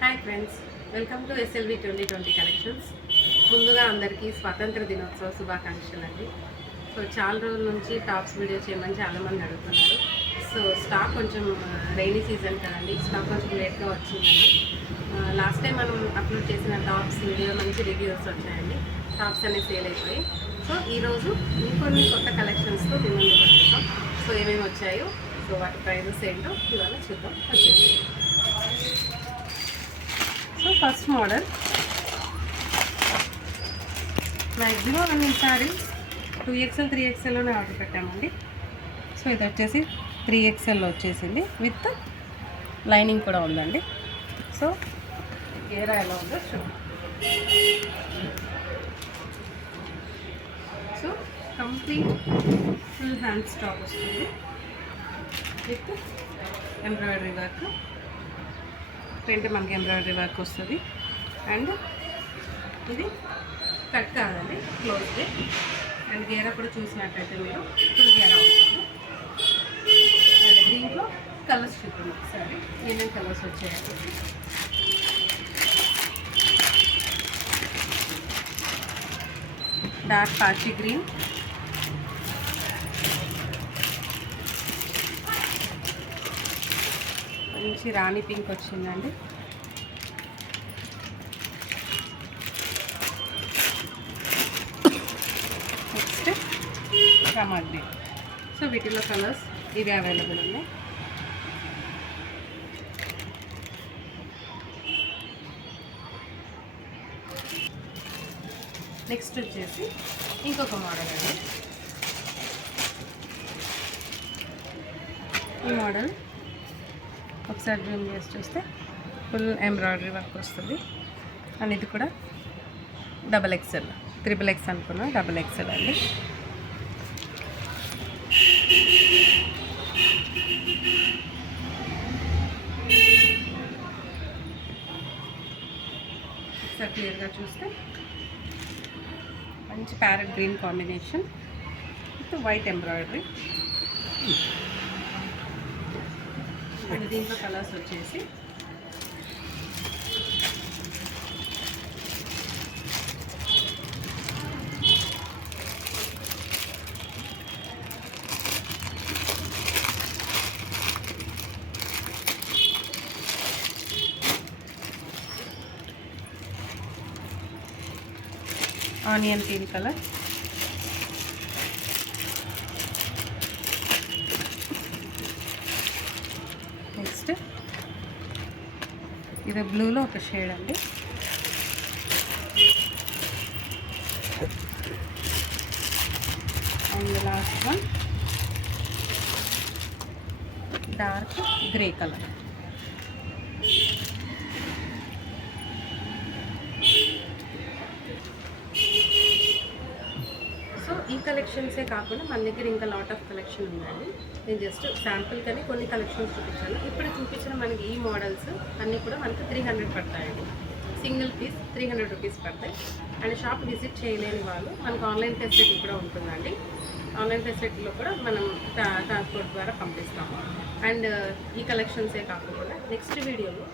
Hi friends, welcome to SLV 2020 collections. ముందుగా అందరికీ స్వాతంత్ర దినోత్సవ శుభాకాంక్షలు అండి. సో చాలా రోజుల నుంచి టాప్స్ వీడియో చేయమని చాలామంది అడుగుతున్నారు. సో స్టాక్ కొంచెం రైనీ సీజన్ కదండి, స్టాక్ కొంచెం లేట్గా వచ్చిందండి. లాస్ట్ టైం మనం అప్లోడ్ చేసిన టాప్స్ వీడియో మంచి రివ్యూస్ వచ్చాయండి. టాప్స్ అనేవి సేల్ అయిపోయి. సో ఈరోజు ఇంకొన్ని కొత్త కలెక్షన్స్తో మిమ్మల్ని వచ్చేస్తాం. సో ఏమేమి వచ్చాయో, సో వాటి ప్రైజెస్ ఏంటో ఇవాళ చూద్దాం. వచ్చేసి సో ఫస్ట్ మోడల్, మ్యాక్సిమం మనం ఈసారి 2XL 3XLలోనే ఆర్డర్ పెట్టామండి. సో ఇది వచ్చేసి 3XLలో వచ్చేసింది, విత్ లైనింగ్ కూడా ఉందండి. సో గేరా ఎలా ఉందో చూడండి. So complete full hand stock వస్తుంది విత్ ఎంబ్రాయిడరీ వర్క్. ఫ్రంట్ మనకి ఎంబ్రాయిడరీ వర్క్ వస్తుంది. అండ్ ఇది కట్ కాదండి, క్లోజ్ది. అండ్ గేరా కూడా చూసినట్టయితే మీరు ఫుల్ గేరా ఉంటుంది. అండ్ దీంట్లో కలర్స్ చూద్దాం ఒకసారి, ఏమేమి కలర్స్ వచ్చాయండి. డార్క్ పాచి గ్రీన్, మంచి రాణి పింక్ వచ్చిందండి. Next Rama green. సో వీటిలో కలర్స్ ఇవి అవైలబుల్ ఉన్నాయి. నెక్స్ట్ వచ్చేసి ఇంకొక మోడల్ అండి. ఈ మోడల్ ఒకసారి జూమ్ చేసి చూస్తే ఫుల్ ఎంబ్రాయిడరీ వర్క్ వస్తుంది. అండ్ ఇది కూడా XXL, XXX అనుకున్నా, XXL అండి. ఒకసారి క్లియర్గా చూస్తే మంచి parrot green combination with white embroidery. And దీంట్లో కలర్స్ వచ్చేసి ఆనియన్ పింక్ కలర్, నెక్స్ట్ ఇది బ్లూలో ఒక షేడ్ అండి. And last one dark grey colour. So ఈ కలెక్షన్సే కాకుండా మన దగ్గర ఇంకా లాట్ ఆఫ్ కలెక్షన్ ఉందండి. నేను జస్ట్ శాంపుల్ కానీ కొన్ని కలెక్షన్స్ చూపించాను. ఇప్పుడు చూపించిన మనకి ఈ మోడల్స్ అన్నీ కూడా మనకు 300 పడతాయండి. సింగిల్ పీస్ 300 రూపీస్ పడతాయి. అండ్ షాప్ విజిట్ చేయలేని వాళ్ళు మనకు ఆన్లైన్ ఫెసిలిటీ కూడా ఉంటుందండి. ఆన్లైన్ ఫెసిలిటీలో కూడా మనం ట్రాన్స్పోర్ట్ ద్వారా పంపిస్తాము. అండ్ ఈ కలెక్షన్సే కాకుండా నెక్స్ట్ వీడియోలో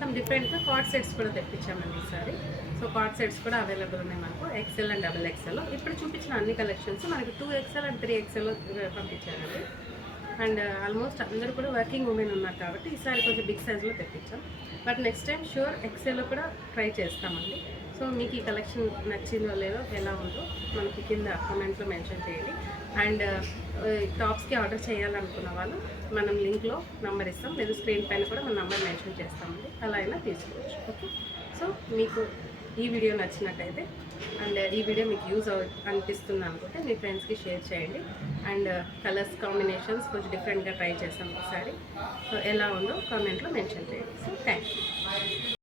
సమ్ డిఫరెంట్గా కార్డ్ సెట్స్ కూడా తెప్పించామండి ఈసారి. సో కార్డ్ సెట్స్ కూడా అవైలబుల్ ఉన్నాయి మనకు XL అండ్ XXL. ఇప్పుడు చూపించిన అన్ని కలెక్షన్స్ మనకి 2XL అండ్ 3XL పంపించారండి. అండ్ ఆల్మోస్ట్ అందరూ కూడా వర్కింగ్ ఉమెన్ ఉన్నారు కాబట్టి ఈసారి కొంచెం బిగ్ సైజ్లో తెప్పించాం. బట్ నెక్స్ట్ టైం షూర్ XLలో కూడా ట్రై చేస్తామండి. సో మీకు ఈ కలెక్షన్ నచ్చిందో లేదో, ఎలా ఉందో మనకి కింద కామెంట్లో మెన్షన్ చేయండి. అండ్ టాప్స్కి ఆర్డర్ చేయాలనుకున్న వాళ్ళు మనం లింక్లో నెంబర్ ఇస్తాం, లేదా స్క్రీన్ పైన కూడా మన నెంబర్ మెన్షన్ చేస్తామండి. అలా అయినా తీసుకోవచ్చు. ఓకే, సో మీకు ఈ వీడియో నచ్చినట్టయితే అండ్ ఈ వీడియో మీకు యూజ్ అనిపిస్తుంది అనుకుంటే మీ ఫ్రెండ్స్కి షేర్ చేయండి. అండ్ కలర్స్ కాంబినేషన్స్ కొంచెం డిఫరెంట్గా ట్రై చేస్తాం ఈసారి. సో ఎలా ఉందో కామెంట్లో మెన్షన్ చేయండి. So thank you.